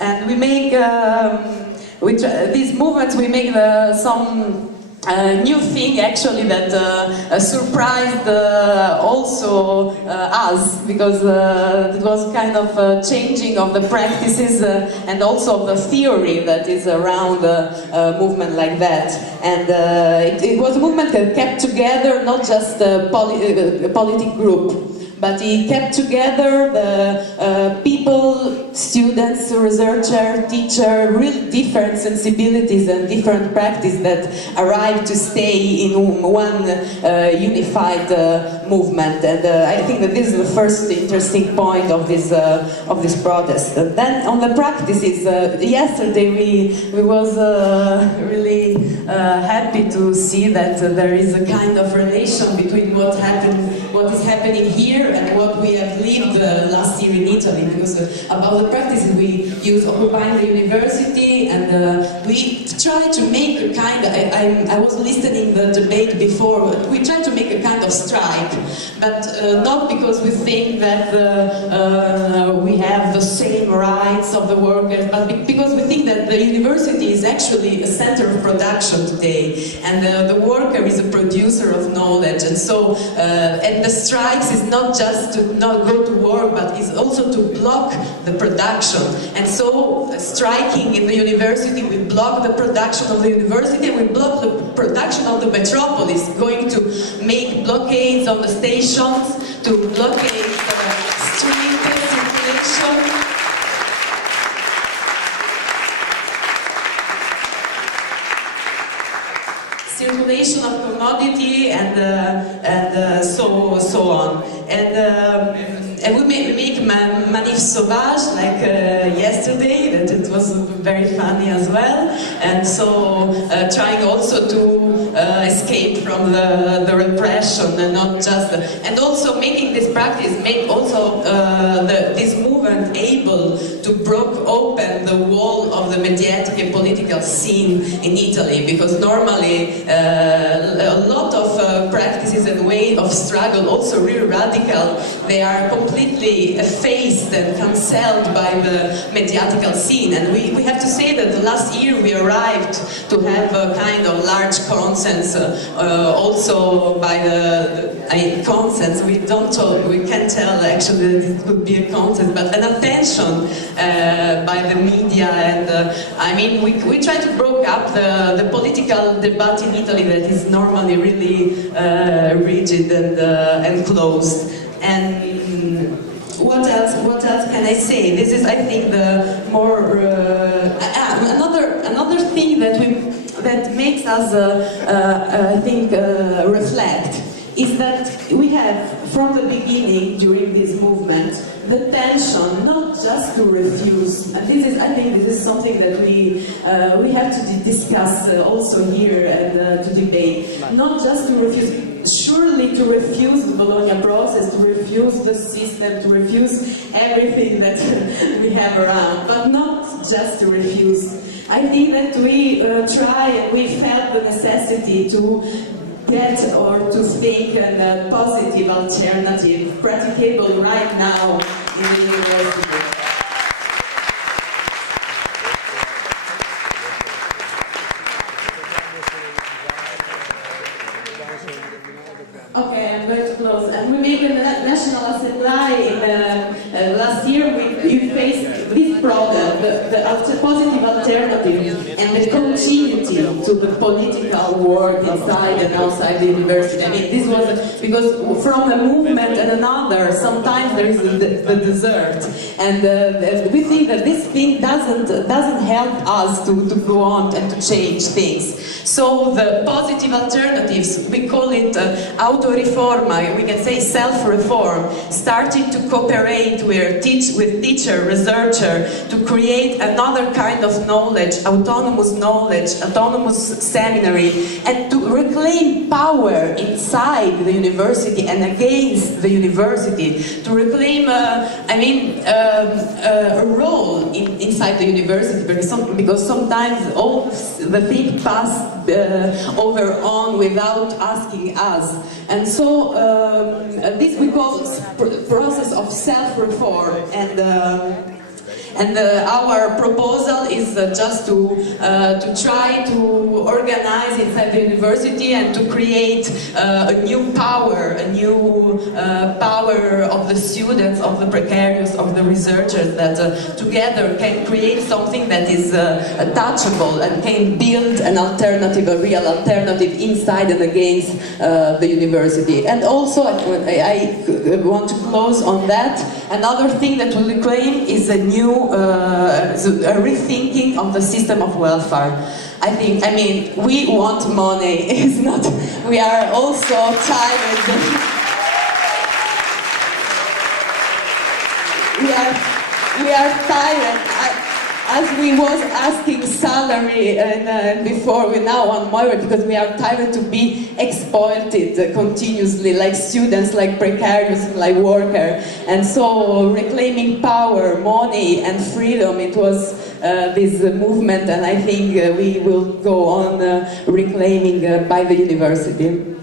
And we make, these movements, we make some new thing actually that surprised also us, because it was kind of a changing of the practices and also of the theory that is around a movement like that. And it was a movement that kept together not just a politic group, but he kept together the people, students, researcher, teacher, real different sensibilities and different practice that arrived to stay in one unified movement. And I think that this is the first interesting point of this protest. And then on the practices, yesterday we was really happy to see that there is a kind of relation between what is happening here and what we have lived last year in Italy, because about the practices we use Occupying the University, and we try to make a kind of, I was listening the debate before, we try to make a kind of strike, but not because we think that we have the same rights of the workers, but because we think that the university is actually a center of production today, and the worker is a producer of knowledge, and so and the strikes is not just to not go to work, but is also to block the production. And so striking in the university, we block the production of the university, we block the production of the metropolis, going to make blockades on the stations, to blockade street circulation. Circulation of commodity and so on, and we make manif sauvage like yesterday. That it was very funny as well, and so trying also to escape from the repression, and not just and also making this practice make also this movement able to break open the wall of the mediatic and political scene in Italy, because normally a lot of practices and way of struggle, also really radical, they are completely effaced and cancelled by the mediatical scene. And we have to say that the last year we arrived to have a kind of large consensus, also by consensus, we can't tell actually that it could be a consensus, but an attention by the media, and I mean we try to break up the political debate in Italy that is normally really rigid and closed. And what else can I say? This is, I think, the more another thing that makes us I think reflect is that we have from the beginning during this movement the tension not just to refuse, and this is, I think this is something that we have to discuss also here and to debate, not just to refuse, surely to refuse the Bologna process, to refuse the system, to refuse everything that we have around, but not just to refuse. I think that we try and we felt the necessity to get or to think a positive alternative practicable right now in the university. Okay, I'm going to close. And we made a National Assembly in last year. We faced this problem, the positive alternative and the continuity to the political world inside and outside the university. I mean, this was because from a movement and another, sometimes there is the desert, and we think that this thing doesn't help us to go on and to change things. So the positive alternatives, we call it auto-reforma, we can say self-reform, starting to cooperate with teacher, researcher, to create another kind of knowledge, autonomous seminary, and to reclaim power inside the university and against the university, to reclaim, a role inside the university, because sometimes all the things pass over on without asking us. And so this we call process of self-reform, And our proposal is just to try to organize inside the university and to create a new power, power of the students, of the precarious, of the researchers that together can create something that is touchable and can build an alternative, a real alternative inside and against the university. And also, I want to close on that. Another thing that we claim is a rethinking of the system of welfare. I mean, we want money. It's not. We are also tired. We are tired. As we was asking salary before, we now want more because we are tired to be exploited continuously, like students, like precarious, like worker. And so reclaiming power, money and freedom, it was this movement, and I think we will go on reclaiming by the university.